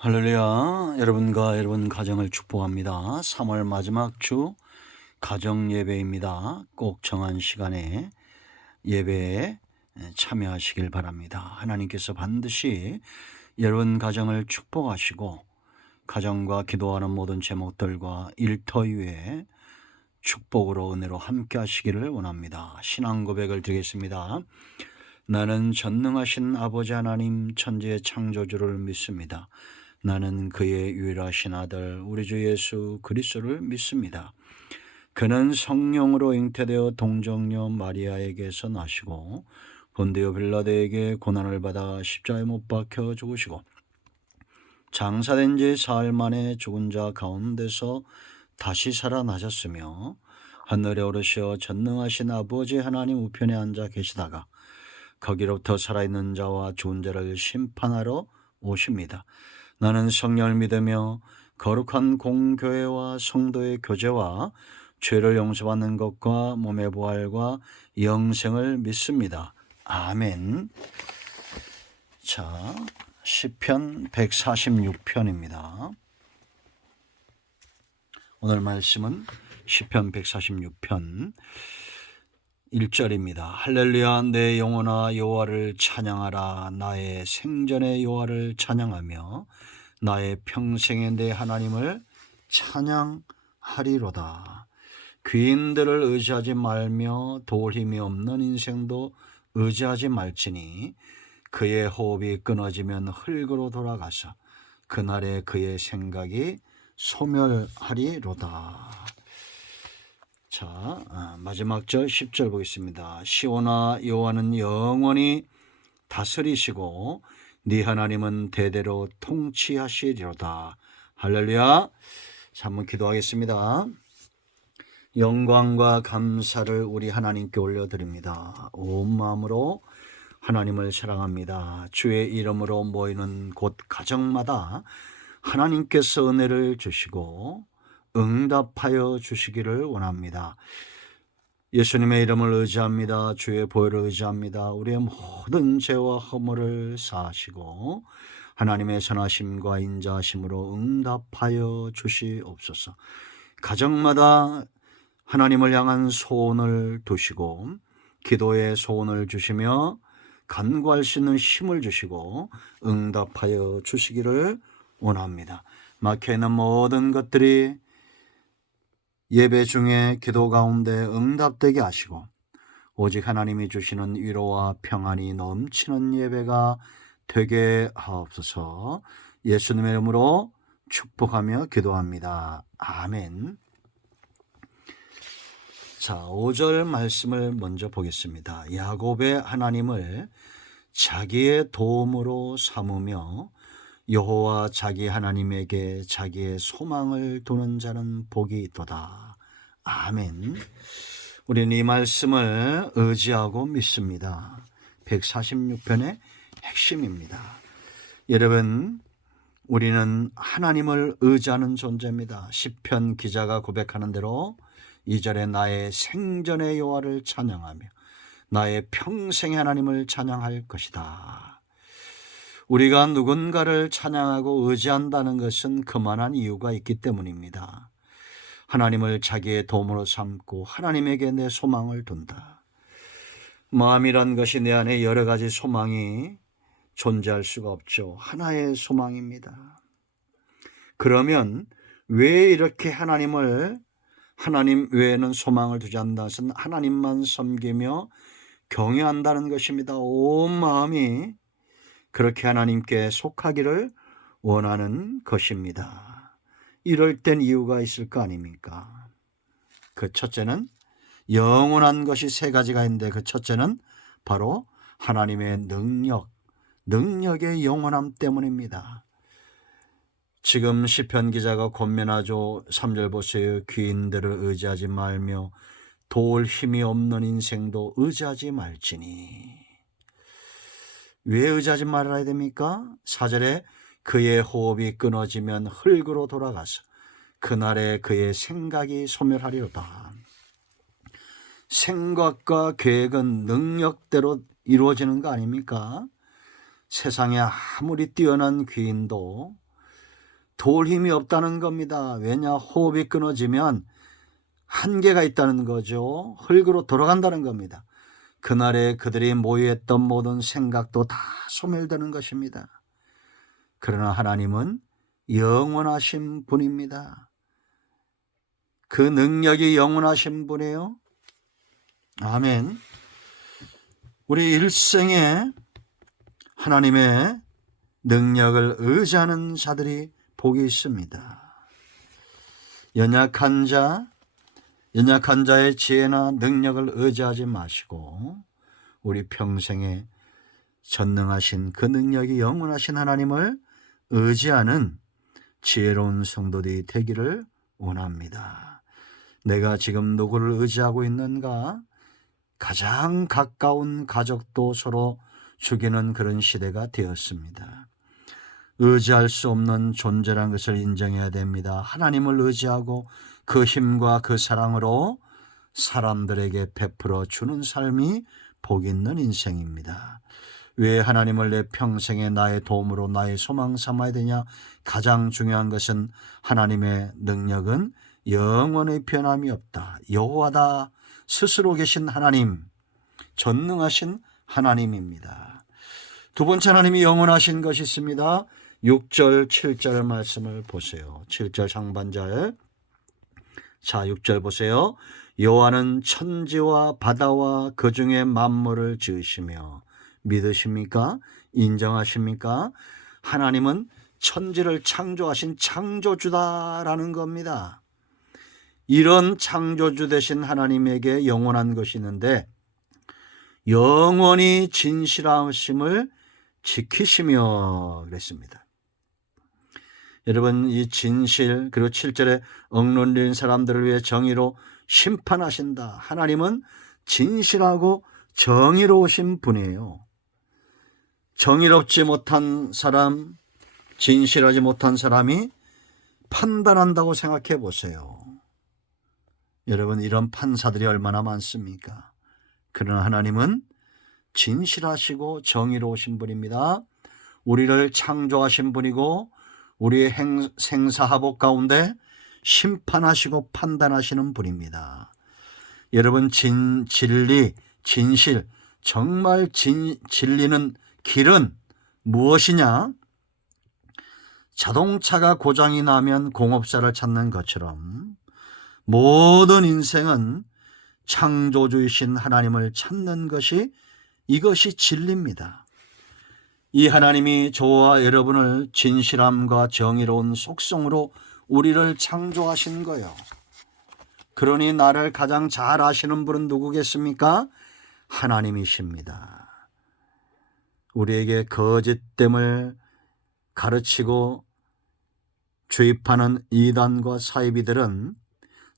할렐루야. 여러분과 여러분 가정을 축복합니다. 3월 마지막 주 가정 예배입니다. 꼭 정한 시간에 예배에 참여하시길 바랍니다. 하나님께서 반드시 여러분 가정을 축복하시고 가정과 기도하는 모든 제목들과 일터 위에 축복으로 은혜로 함께 하시기를 원합니다. 신앙 고백을 드리겠습니다. 나는 전능하신 아버지 하나님 천지의 창조주를 믿습니다. 나는 그의 유일하신 아들 우리 주 예수 그리스도를 믿습니다. 그는 성령으로 잉태되어 동정녀 마리아에게서 나시고 본디오 빌라도에게 고난을 받아 십자가에 못 박혀 죽으시고 장사된 지 사흘 만에 죽은 자 가운데서 다시 살아나셨으며 하늘에 오르시어 전능하신 아버지 하나님 우편에 앉아 계시다가 거기로부터 살아있는 자와 죽은 자를 심판하러 오십니다. 나는 성령을 믿으며 거룩한 공교회와 성도의 교제와 죄를 용서받는 것과 몸의 부활과 영생을 믿습니다. 아멘. 자, 시편 146편입니다. 오늘 말씀은 시편 146편 1절입니다. 할렐루야 내 영혼아 여호와를 찬양하라. 나의 생전의 여호와를 찬양하며 나의 평생에 내 하나님을 찬양하리로다. 귀인들을 의지하지 말며 도울 힘이 없는 인생도 의지하지 말지니 그의 호흡이 끊어지면 흙으로 돌아가서 그날에 그의 생각이 소멸하리로다. 자, 마지막 절 10절 보겠습니다. 시온아 여호와는 영원히 다스리시고 네 하나님은 대대로 통치하시리로다. 할렐루야. 자, 한번 기도하겠습니다. 영광과 감사를 우리 하나님께 올려드립니다. 온 마음으로 하나님을 사랑합니다. 주의 이름으로 모이는 곳 가정마다 하나님께서 은혜를 주시고 응답하여 주시기를 원합니다. 예수님의 이름을 의지합니다. 주의 보혈을 의지합니다. 우리의 모든 죄와 허물을 사하시고 하나님의 선하심과 인자하심으로 응답하여 주시옵소서. 가정마다 하나님을 향한 소원을 두시고 기도의 소원을 주시며 간구할 수 있는 힘을 주시고 응답하여 주시기를 원합니다. 막혀있는 모든 것들이 예배 중에 기도 가운데 응답되게 하시고 오직 하나님이 주시는 위로와 평안이 넘치는 예배가 되게 하옵소서. 예수님의 이름으로 축복하며 기도합니다. 아멘. 자, 5절 말씀을 먼저 보겠습니다. 야곱의 하나님을 자기의 도움으로 삼으며 여호와 자기 하나님에게 자기의 소망을 두는 자는 복이 있도다. 아멘. 우리는 이 말씀을 의지하고 믿습니다. 146편의 핵심입니다. 여러분, 우리는 하나님을 의지하는 존재입니다. 시편 기자가 고백하는 대로 2절에 나의 생전의 여호와를 찬양하며 나의 평생의 하나님을 찬양할 것이다. 우리가 누군가를 찬양하고 의지한다는 것은 그만한 이유가 있기 때문입니다. 하나님을 자기의 도움으로 삼고 하나님에게 내 소망을 둔다. 마음이란 것이 내 안에 여러 가지 소망이 존재할 수가 없죠. 하나의 소망입니다. 그러면 왜 이렇게 하나님 외에는 소망을 두지 않는다는 것은 하나님만 섬기며 경외한다는 것입니다. 온 마음이 그렇게 하나님께 속하기를 원하는 것입니다. 이럴 땐 이유가 있을 거 아닙니까? 그 첫째는 영원한 것이 세 가지가 있는데 그 첫째는 바로 하나님의 능력의 영원함 때문입니다. 지금 시편 기자가 권면하죠. 3절 보세요. 귀인들을 의지하지 말며 도울 힘이 없는 인생도 의지하지 말지니. 왜 의지하지 말아야 됩니까? 4절에 그의 호흡이 끊어지면 흙으로 돌아가서 그날에 그의 생각이 소멸하리로다. 생각과 계획은 능력대로 이루어지는 거 아닙니까? 세상에 아무리 뛰어난 귀인도 도울 힘이 없다는 겁니다. 왜냐? 호흡이 끊어지면 한계가 있다는 거죠. 흙으로 돌아간다는 겁니다. 그날에 그들이 모여있던 모든 생각도 다 소멸되는 것입니다. 그러나 하나님은 영원하신 분입니다. 그 능력이 영원하신 분이에요. 아멘. 우리 일생에 하나님의 능력을 의지하는 자들이 복이 있습니다. 연약한 자의 지혜나 능력을 의지하지 마시고 우리 평생에 전능하신 그 능력이 영원하신 하나님을 의지하는 지혜로운 성도들이 되기를 원합니다. 내가 지금 누구를 의지하고 있는가? 가장 가까운 가족도 서로 죽이는 그런 시대가 되었습니다. 의지할 수 없는 존재라는 것을 인정해야 됩니다. 하나님을 의지하고 그 힘과 그 사랑으로 사람들에게 베풀어 주는 삶이 복 있는 인생입니다. 왜 하나님을 내 평생에 나의 도움으로 나의 소망 삼아야 되냐? 가장 중요한 것은 하나님의 능력은 영원의 변함이 없다. 여호와다. 스스로 계신 하나님, 전능하신 하나님입니다. 두 번째 하나님이 영원하신 것이 있습니다. 6절 7절 말씀을 보세요. 7절 상반절. 자, 6절 보세요. 여호와는 천지와 바다와 그 중에 만물을 지으시며. 믿으십니까? 인정하십니까? 하나님은 천지를 창조하신 창조주다라는 겁니다. 이런 창조주 되신 하나님에게 영원한 것이 있는데 영원히 진실하심을 지키시며 그랬습니다. 여러분, 이 진실 그리고 7절에 억눌린 사람들을 위해 정의로 심판하신다. 하나님은 진실하고 정의로우신 분이에요. 정의롭지 못한 사람, 진실하지 못한 사람이 판단한다고 생각해 보세요. 여러분, 이런 판사들이 얼마나 많습니까? 그러나 하나님은 진실하시고 정의로우신 분입니다. 우리를 창조하신 분이고 우리의 생사하복 가운데 심판하시고 판단하시는 분입니다. 여러분, 진리, 진실, 정말 진리는 길은 무엇이냐? 자동차가 고장이 나면 공업사를 찾는 것처럼 모든 인생은 창조주이신 하나님을 찾는 것이 이것이 진리입니다. 이 하나님이 저와 여러분을 진실함과 정의로운 속성으로 우리를 창조하신 거예요. 그러니 나를 가장 잘 아시는 분은 누구겠습니까? 하나님이십니다. 우리에게 거짓됨을 가르치고 주입하는 이단과 사이비들은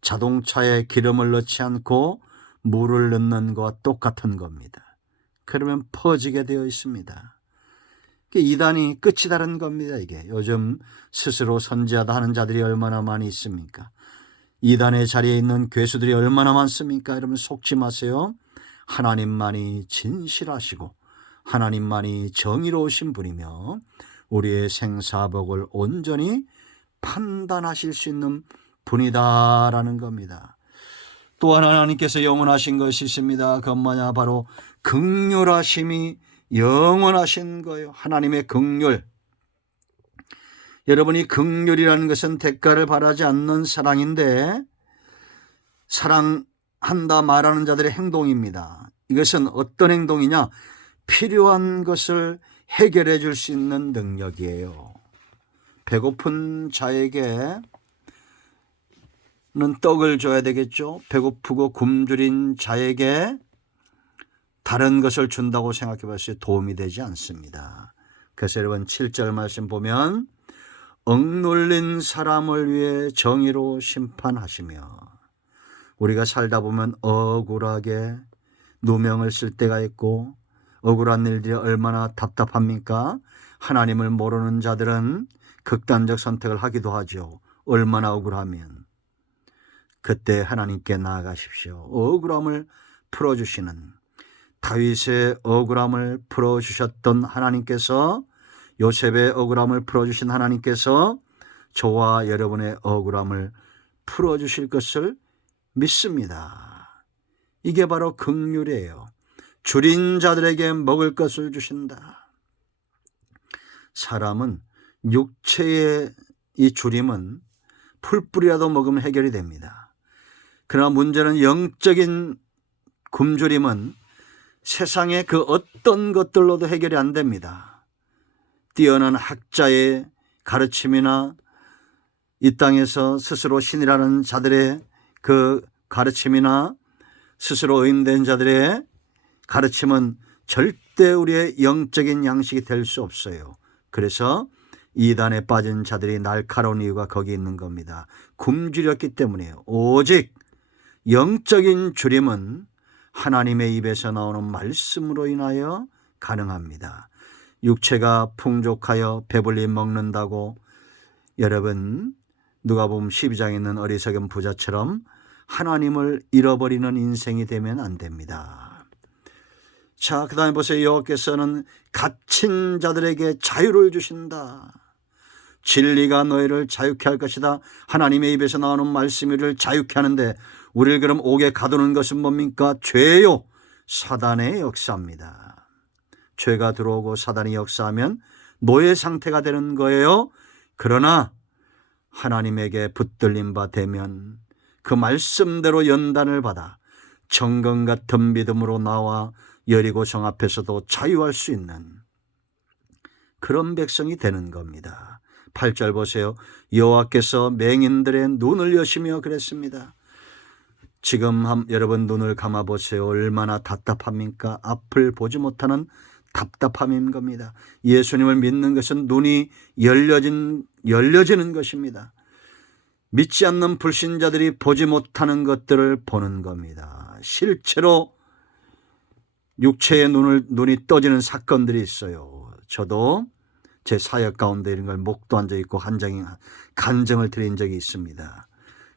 자동차에 기름을 넣지 않고 물을 넣는 것과 똑같은 겁니다. 그러면 퍼지게 되어 있습니다. 이단이 끝이 다른 겁니다. 이게 요즘 스스로 선지하다 하는 자들이 얼마나 많이 있습니까? 이단의 자리에 있는 괴수들이 얼마나 많습니까? 여러분, 속지 마세요. 하나님만이 진실하시고 하나님만이 정의로우신 분이며 우리의 생사복을 온전히 판단하실 수 있는 분이다라는 겁니다. 또 하나님께서 영원하신 것이 있습니다. 그건 뭐냐? 바로 긍휼하심이 영원하신 거예요. 하나님의 긍휼. 여러분이 긍휼이라는 것은 대가를 바라지 않는 사랑인데 사랑한다 말하는 자들의 행동입니다. 이것은 어떤 행동이냐? 필요한 것을 해결해 줄 수 있는 능력이에요. 배고픈 자에게는 떡을 줘야 되겠죠. 배고프고 굶주린 자에게 다른 것을 준다고 생각해 봤을 때 도움이 되지 않습니다. 그래서 여러분 7절 말씀 보면 억눌린 사람을 위해 정의로 심판하시며, 우리가 살다 보면 억울하게 누명을 쓸 때가 있고 억울한 일들이 얼마나 답답합니까? 하나님을 모르는 자들은 극단적 선택을 하기도 하죠. 얼마나 억울하면. 그때 하나님께 나아가십시오. 억울함을 풀어주시는, 다윗의 억울함을 풀어주셨던 하나님께서, 요셉의 억울함을 풀어주신 하나님께서 저와 여러분의 억울함을 풀어주실 것을 믿습니다. 이게 바로 긍휼이에요. 줄인 자들에게 먹을 것을 주신다. 사람은 육체의 이 줄임은 풀뿌리라도 먹으면 해결이 됩니다. 그러나 문제는 영적인 굶주림은 세상의 그 어떤 것들로도 해결이 안 됩니다. 뛰어난 학자의 가르침이나 이 땅에서 스스로 신이라는 자들의 그 가르침이나 스스로 의인된 자들의 가르침은 절대 우리의 영적인 양식이 될 수 없어요. 그래서 이단에 빠진 자들이 날카로운 이유가 거기 있는 겁니다. 굶주렸기 때문이에요. 오직 영적인 줄임은 하나님의 입에서 나오는 말씀으로 인하여 가능합니다. 육체가 풍족하여 배불리 먹는다고 여러분 누가복음 12장에 있는 어리석은 부자처럼 하나님을 잃어버리는 인생이 되면 안 됩니다. 자, 그 다음에 보세요. 여호와께서는 갇힌 자들에게 자유를 주신다. 진리가 너희를 자유케 할 것이다. 하나님의 입에서 나오는 말씀이 우리를 자유케 하는데 우리를 그럼 옥에 가두는 것은 뭡니까? 죄요. 사단의 역사입니다. 죄가 들어오고 사단이 역사하면 노예 상태가 되는 거예요. 그러나 하나님에게 붙들림 바 되면 그 말씀대로 연단을 받아 정금 같은 믿음으로 나와 여리고성 앞에서도 자유할 수 있는 그런 백성이 되는 겁니다. 8절 보세요. 여호와께서 맹인들의 눈을 여시며 그랬습니다. 지금 여러분 눈을 감아보세요. 얼마나 답답합니까? 앞을 보지 못하는 답답함인 겁니다. 예수님을 믿는 것은 눈이 열려지는 것입니다. 믿지 않는 불신자들이 보지 못하는 것들을 보는 겁니다. 실제로 육체의 눈이 떠지는 사건들이 있어요. 저도 제 사역 가운데 이런 걸 목도한 적이 있고 간증을 드린 적이 있습니다.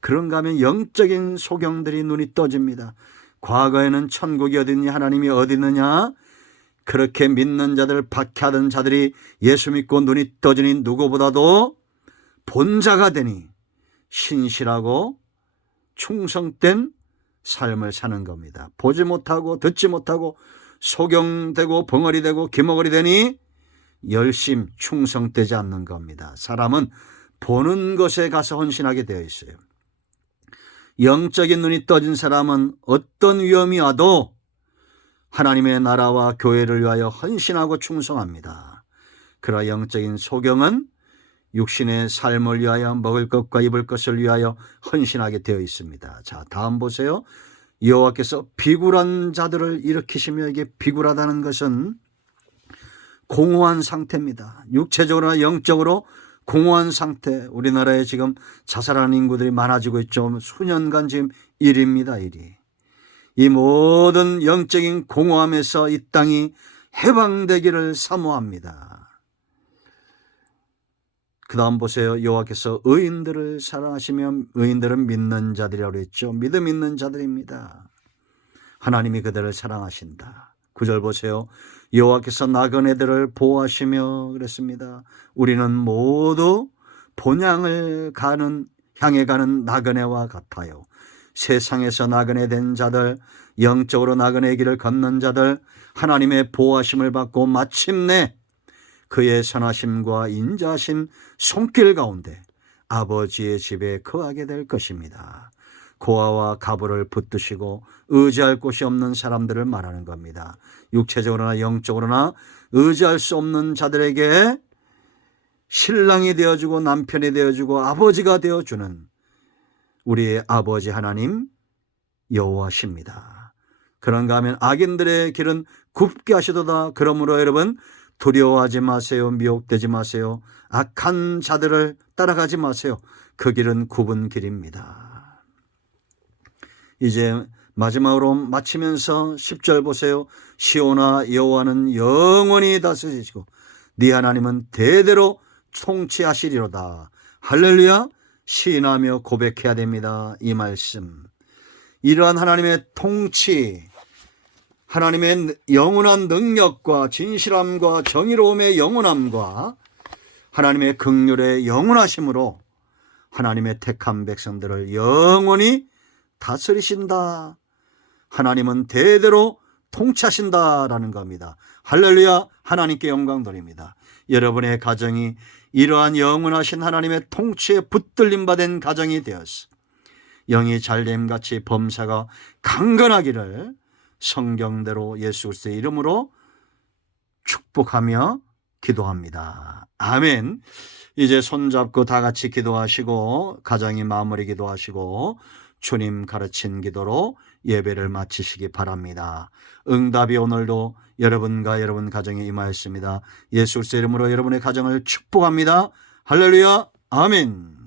그런가 하면 영적인 소경들이 눈이 떠집니다. 과거에는 천국이 어디 있느냐, 하나님이 어디 있느냐, 그렇게 믿는 자들, 박해하던 자들이 예수 믿고 눈이 떠지니 누구보다도 본자가 되니 신실하고 충성된 삶을 사는 겁니다. 보지 못하고 듣지 못하고 소경되고 벙어리 되고 기머거리 되니 열심 충성되지 않는 겁니다. 사람은 보는 것에 가서 헌신하게 되어 있어요. 영적인 눈이 떠진 사람은 어떤 위험이 와도 하나님의 나라와 교회를 위하여 헌신하고 충성합니다. 그러나 영적인 소경은 육신의 삶을 위하여 먹을 것과 입을 것을 위하여 헌신하게 되어 있습니다. 자, 다음 보세요. 여호와께서 비굴한 자들을 일으키시며, 이게 비굴하다는 것은 공허한 상태입니다. 육체적으로나 영적으로 공허한 상태. 우리나라에 지금 자살하는 인구들이 많아지고 있죠. 수년간 지금 1위입니다. 1위. 이 모든 영적인 공허함에서 이 땅이 해방되기를 사모합니다. 그 다음 보세요. 여호와께서 의인들을 사랑하시며, 의인들은 믿는 자들이라고 그랬죠. 믿음 있는 자들입니다. 하나님이 그들을 사랑하신다. 9절 보세요. 여호와께서 나그네들을 보호하시며 그랬습니다. 우리는 모두 본향을 향해 가는 나그네와 같아요. 세상에서 나그네 된 자들, 영적으로 나그네의 길을 걷는 자들, 하나님의 보호하심을 받고 마침내 그의 선하심과 인자하신 손길 가운데 아버지의 집에 거하게 될 것입니다. 고아와 가부를 붙드시고 의지할 곳이 없는 사람들을 말하는 겁니다. 육체적으로나 영적으로나 의지할 수 없는 자들에게 신랑이 되어주고 남편이 되어주고 아버지가 되어주는 우리의 아버지 하나님 여호와십니다. 그런가 하면 악인들의 길은 굽게 하시도다. 그러므로 여러분 두려워하지 마세요. 미혹되지 마세요. 악한 자들을 따라가지 마세요. 그 길은 굽은 길입니다. 이제 마지막으로 마치면서 10절 보세요. 시온아, 여호와는 영원히 다스리시고 네 하나님은 대대로 통치하시리로다. 할렐루야. 시인하며 고백해야 됩니다. 이 말씀, 이러한 하나님의 통치, 하나님의 영원한 능력과 진실함과 정의로움의 영원함과 하나님의 긍휼의 영원하심으로 하나님의 택한 백성들을 영원히 다스리신다. 하나님은 대대로 통치하신다라는 겁니다. 할렐루야. 하나님께 영광 돌립니다. 여러분의 가정이 이러한 영원하신 하나님의 통치에 붙들림 받은 가정이 되어서 영이 잘됨같이 범사가 강건하기를 성경대로 예수 그리스도의 이름으로 축복하며 기도합니다. 아멘. 이제 손잡고 다 같이 기도하시고 가정이 마무리 기도하시고 주님 가르친 기도로 예배를 마치시기 바랍니다. 응답이 오늘도 여러분과 여러분 가정에 임하였습니다. 예수 그리스도의 이름으로 여러분의 가정을 축복합니다. 할렐루야. 아멘.